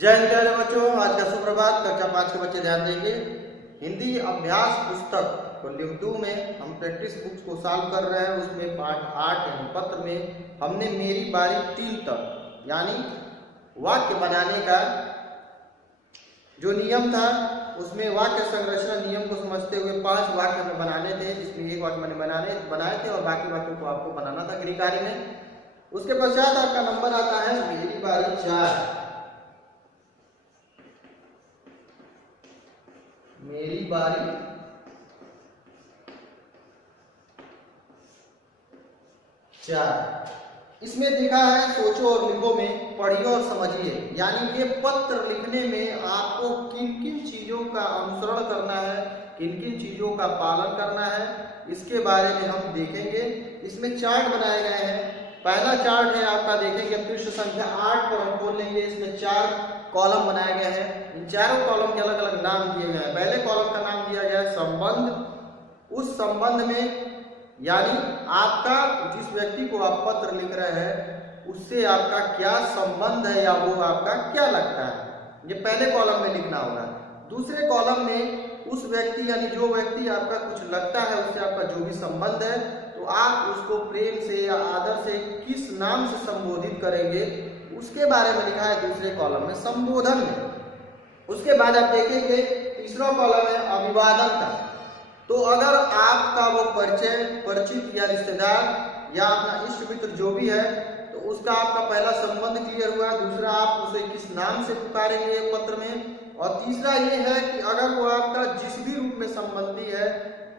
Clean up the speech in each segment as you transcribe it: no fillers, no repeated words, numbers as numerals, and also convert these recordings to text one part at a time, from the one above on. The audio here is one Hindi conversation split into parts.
जय हिंद प्यारे बच्चों, आज का सुप्रभात। कक्षा 5 के बच्चे ध्यान देंगे। हिंदी अभ्यास पुस्तक वॉल्यूम 2 में हम प्रैक्टिस बुक्स को सॉल्व कर रहे हैं। उसमें पाठ 8 यानी पत्र में हमने मेरी बारी 3 तक यानी वाक्य बनाने का जो नियम था उसमें वाक्य संरचना नियम को समझते हुए 5 वाक्य हमें बनाने थे, जिसमें एक वाक्य मैंने बनाए थे और बाकी वाक्यों को आपको बनाना था गृहकार्य में। उसके पश्चात आपका नंबर आता है मेरी बारी 4। मेरी बारी 4। इसमें लिखा है सोचो और लिखो में पढ़िए और समझिए, यानी ये पत्र लिखने में आपको किन किन चीजों का अनुसरण करना है, किन किन चीजों का पालन करना है, इसके बारे में हम देखेंगे। इसमें चार्ट बनाए गए हैं। पहला चार्ट है आपका, देखेंगे पृष्ठ संख्या 8 को हम खोल लेंगे। इसमें 4 कॉलम बनाए गए हैं। इन चारों कॉलम के अलग अलग नाम दिए गए हैं। पहले कॉलम का नाम दिया गया है संबंध। उस संबंध में यानी आपका जिस व्यक्ति को आप पत्र लिख रहे हैं उससे आपका क्या संबंध है या वो आपका क्या लगता है, ये पहले कॉलम में लिखना होगा। दूसरे कॉलम में उस व्यक्ति यानी जो व्यक्ति आपका कुछ लगता है उससे आपका जो भी संबंध है तो आप उसको प्रेम से या आदर से किस नाम से संबोधित करेंगे उसके बारे में लिखा है दूसरे कॉलम में, संबोधन में। उसके बाद आप देखेंगे तीसरा कॉलम है अभिवादन का। तो अगर आपका वो परिचित या रिश्तेदार या अपना इष्ट मित्र जो भी है तो उसका आपका पहला संबंध क्लियर हुआ। दूसरा आप उसे किस नाम से पुकारेंगे पत्र में, और तीसरा ये है कि अगर वो आपका जिस भी रूप में संबंधी है,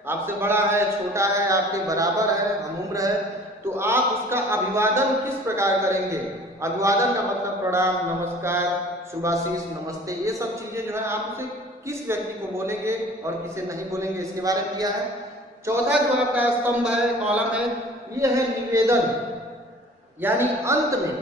आपसे बड़ा है, छोटा है, आपके बराबर है, हमउम्र है, तो आप उसका अभिवादन किस प्रकार करेंगे। अभिवादन का मतलब प्रणाम, नमस्कार, शुभाशीष, नमस्ते, ये सब चीजें जो है आप उसे किस व्यक्ति को बोलेंगे और किसे नहीं बोलेंगे इसके बारे में दिया है। चौथा जो आपका स्तंभ है, कॉलम है, ये है निवेदन। यानी अंत में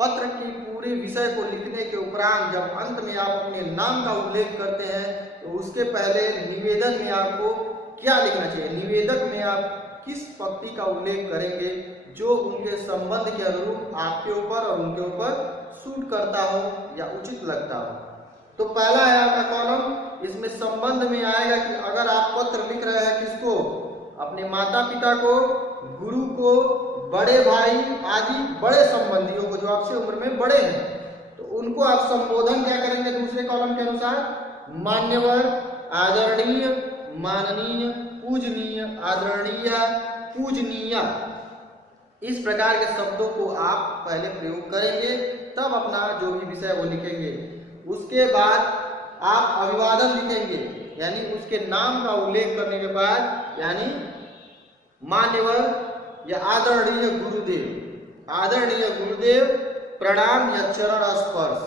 पत्र की पूरे विषय को लिखने के उपरांत जब अंत में आप अपने नाम का उल्लेख करते हैं तो उसके पहले निवेदन में आपको क्या लिखना चाहिए। निवेदक में आप किस पंक्ति का उल्लेख करेंगे जो उनके संबंध के अनुरूप आपके ऊपर और उनके ऊपर सूट करता हो या उचित लगता हो। तो पहला है आपका कॉलम, इसमें संबंध में आएगा कि अगर आप पत्र लिख रहे हैं किसको, अपने माता पिता को, गुरु को, बड़े भाई आदि बड़े संबंधियों को जो आपसे उम्र में बड़े हैं, तो उनको आप संबोधन क्या करेंगे दूसरे कॉलम के अनुसार, मान्यवर, आदरणीय, माननीय, पूजनीय, आदरणीय, पूजनीय, इस प्रकार के शब्दों को आप पहले प्रयोग करेंगे, तब अपना जो भी विषय वो लिखेंगे। उसके बाद आप अभिवादन लिखेंगे, यानी उसके नाम का उल्लेख करने के बाद, यानी मान्यवर या आदरणीय गुरुदेव, आदरणीय गुरुदेव, प्रणाम या चरण स्पर्श,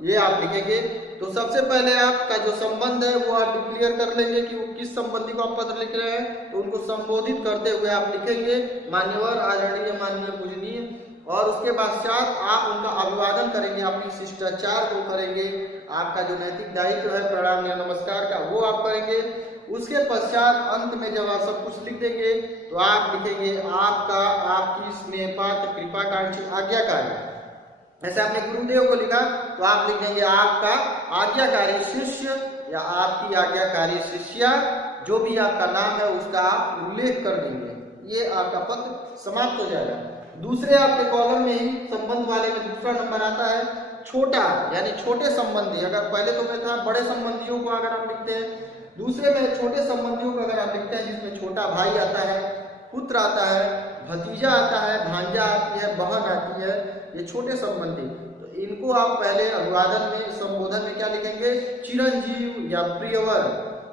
ये आप लिखेंगे। तो सबसे पहले आपका जो संबंध है वो आप डिक्लेयर कर लेंगे कि वो किस संबंधी को आप पत्र लिख रहे हैं, तो उनको संबोधित करते हुए आप लिखेंगे मान्यवर, आदरणीय, माननीय, पूजनीय, और उसके पश्चात आप उनका अभिवादन करेंगे, अपनी शिष्टाचार को करेंगे, आपका जो नैतिक दायित्व है प्रणाम या नमस्कार का वो आप करेंगे। उसके पश्चात अंत में जब आप सब कुछ लिख देंगे तो आप लिखेंगे आपका, आपकी स्नेह पात्र, कृपाकांक्षी, आज्ञाकारी। ऐसे आपने गुरुदेव को लिखा तो आप लिख देंगे आपका आज्ञाकारी शिष्य या आपकी आज्ञाकारी शिष्या, जो भी आपका नाम है उसका आप उल्लेख कर देंगे। ये आपका पत्र समाप्त हो जाएगा। दूसरे आपके कॉलम में ही संबंध वाले में दूसरा नंबर आता है छोटा, यानी छोटे संबंधी। अगर पहले तो मैं था बड़े संबंधियों को अगर आप लिखते हैं, दूसरे में छोटे संबंधियों को अगर आप लिखते हैं जिसमें छोटा भाई आता है, पुत्र आता है, भतीजा आता है, भांजा आती है, बहन आती है, ये छोटे संबंधी। तो इनको आप पहले अभिवादन में, संबोधन में क्या लिखेंगे, चिरंजीव या प्रियवर,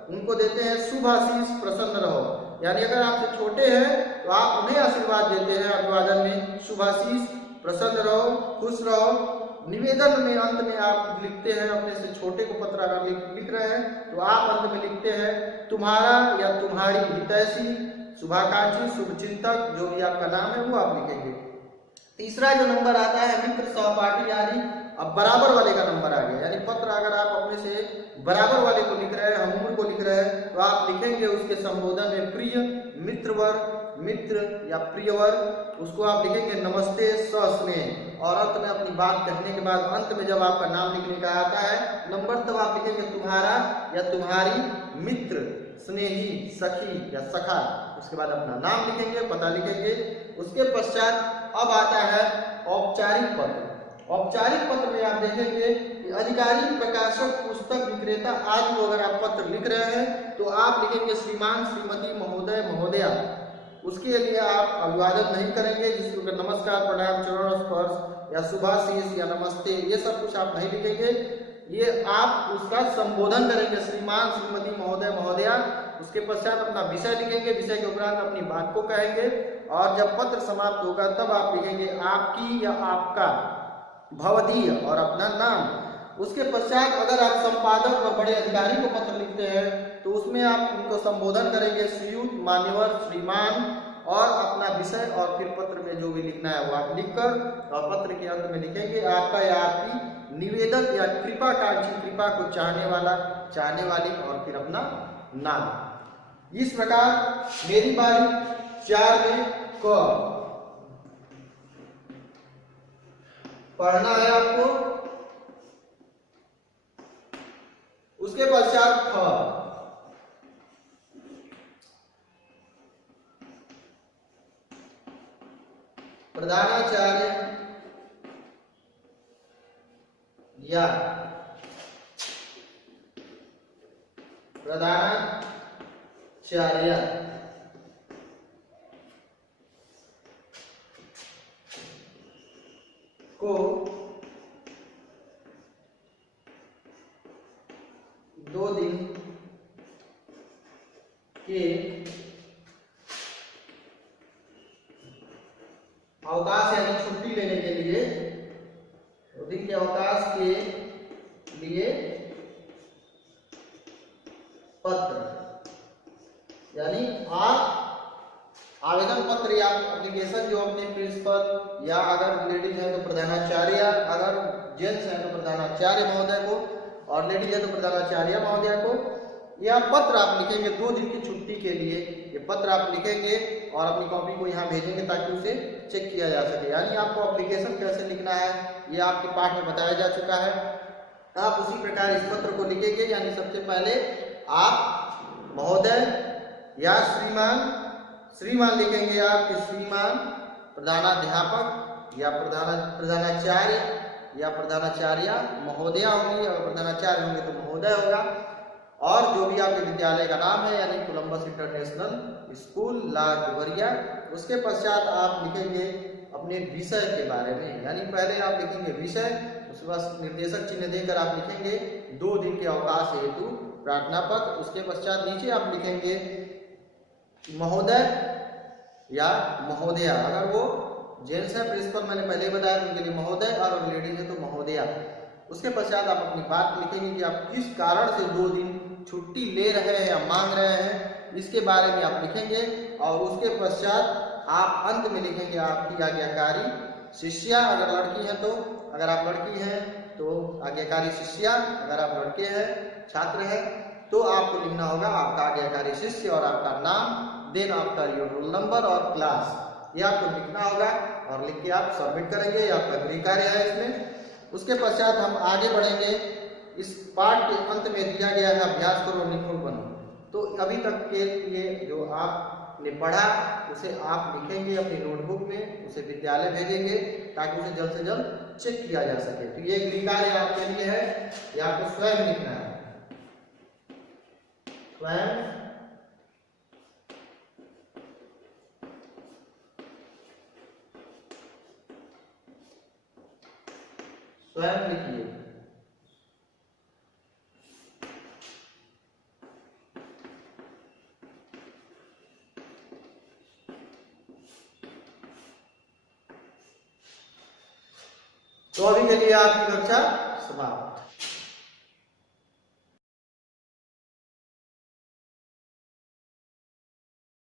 उनको देते हैं शुभाशीष, प्रसन्न रहो। यानी अगर आपसे छोटे हैं तो आप उन्हें आशीर्वाद देते हैं अभिवादन में, शुभाशीष, प्रसन्न रहो, खुश रहो। निवेदन में अंत में आप लिखते हैं, अपने से छोटे को पत्र अगर लिख रहे हैं तो आप अंत में लिखते हैं तुम्हारा या तुम्हारी हितैषी, शुभाकांक्षी, शुभचिंतक, जो भी आपका नाम है वो आप लिखेंगे। तीसरा जो नंबर आता है मित्र, सहपाठी आदि, अब बराबर वाले का नंबर आ गया। यानी पत्र अगर आप अपने से बराबर वाले को लिख रहे हैं, हम उम्र को लिख रहे हैं, तो आप लिखेंगे उसके संबोधन में प्रिय, मित्रवर, मित्र या प्रियवर, उसको आप लिखेंगे नमस्ते सस्नेह। और अंत में अपनी बात कहने के बाद अंत में जब आपका नाम लिखने का आता है नंबर, तब आप लिखेंगे तुम्हारा या तुम्हारी मित्र, स्नेही, सखी या सखा। उसके बाद अपना नाम लिखेंगे, पता लिखेंगे। उसके पश्चात अब आता है औपचारिक पत्र। औपचारिक पत्र में आप देखेंगे कि अधिकारी, प्रकाशक, पुस्तक विक्रेता आदि को अगर आप पत्र लिख रहे हैं तो आप लिखेंगे श्रीमान, श्रीमती, महोदय, महोदया। उसके लिए आप अभिवादन नहीं करेंगे, जिसको नमस्कार, प्रणाम, चरण स्पर्श या शुभाशीष या नमस्ते, ये सब कुछ आप नहीं लिखेंगे। ये आप उसका संबोधन करेंगे श्रीमान, श्रीमती, महोदय, महोदया। उसके पश्चात अपना विषय लिखेंगे, विषय के उपरांत अपनी बात को कहेंगे। और जब पत्र समाप्त होगा तब आप लिखेंगे आपकी या आपका, भवदीय और अपना नाम। उसके पश्चात अगर आप संपादक और बड़े अधिकारी को पत्र लिखते हैं तो उसमें आप उनको संबोधन करेंगे श्रीयुत, मान्यवर, श्रीमान, और अपना विषय और फिर पत्र में जो भी लिखना है वो आप लिखकर और पत्र के अंत में लिखेंगे आपका या आपकी निवेदक या कृपाकांक्षी, कृपा को चाहने वाला, चाहने वाली, और फिर अपना नाम। इस प्रकार मेरी बारी 4 में क पढ़ना है आपको। उसके पश्चात ख, प्रधानाचार्य या प्रधानाचार्य को 2 दिन के अवकाश यानी छुट्टी लेने के लिए, 2 दिन के अवकाश के लिए पत्र, यानी आप आवेदन पत्र या एप्लीकेशन जो अपने प्रिंसिपल या अगर लेडीज है तो प्रधानाचार्य, अगर जेंट्स है तो प्रधानाचार्य महोदय को, और लेडीज है तो प्रधानाचार्य महोदय को, यह पत्र आप लिखेंगे 2 दिन की छुट्टी के लिए। ये पत्र आप लिखेंगे और अपनी कॉपी को यहाँ भेजेंगे ताकि उसे चेक किया जा सके। यानी आपको एप्लीकेशन कैसे लिखना है ये आपके पाठ में बताया जा चुका है। आप उसी प्रकार इस पत्र को लिखेंगे, यानी सबसे पहले आप महोदय या श्रीमान, श्रीमान लिखेंगे आप कि श्रीमान प्रधानाध्यापक या प्रधानाचार्य या प्रधानाचार्य, महोदया होंगी, अगर प्रधानाचार्य होंगे तो महोदय होगा। और जो भी आपके विद्यालय का नाम है यानी कोलंबस इंटरनेशनल स्कूल लाडवरिया। उसके पश्चात आप लिखेंगे अपने विषय के बारे में, यानी पहले आप लिखेंगे विषय, उसके बाद निर्देशक चिन्ह देकर आप लिखेंगे 2 दिन के अवकाश हेतु प्रार्थना पत्र। उसके पश्चात नीचे आप लिखेंगे महोदय या महोदया, अगर वो जेंट्स है प्रिंसिपल मैंने पहले बताया तो उनके लिए महोदय, और लेडीज है तो महोदया। उसके पश्चात आप अपनी बात लिखेंगे कि आप किस कारण से 2 दिन छुट्टी ले रहे हैं या मांग रहे हैं, इसके बारे में आप लिखेंगे। और उसके पश्चात आप अंत में लिखेंगे आपकी आज्ञाकारी शिष्या, अगर लड़की है तो, अगर आप लड़की हैं तो आज्ञाकारी शिष्या, अगर आप लड़के हैं छात्र हैं तो आपको लिखना होगा आपका आज्ञाकारी शिष्य और आपका नाम, देन आपका रोल नंबर और क्लास, ये आपको लिखना होगा और लिख के आप सबमिट करेंगे। ये आपका गृह कार्य है इसमें। उसके पश्चात हम आगे बढ़ेंगे। इस पाठ के अंत में दिया गया है अभ्यास करो निपुण बनो। तो अभी तक के लिए जो आपने पढ़ा उसे आप लिखेंगे अपनी नोटबुक में, उसे विद्यालय भेजेंगे ताकि उसे जल्द से जल्द चेक किया जा सके। तो ये गृह कार्य आपके लिए है, ये आपको स्वयं लिखना है, स्वयं स्वयं लिखिए। तो अभी के लिए आपकी कक्षा समाप्त।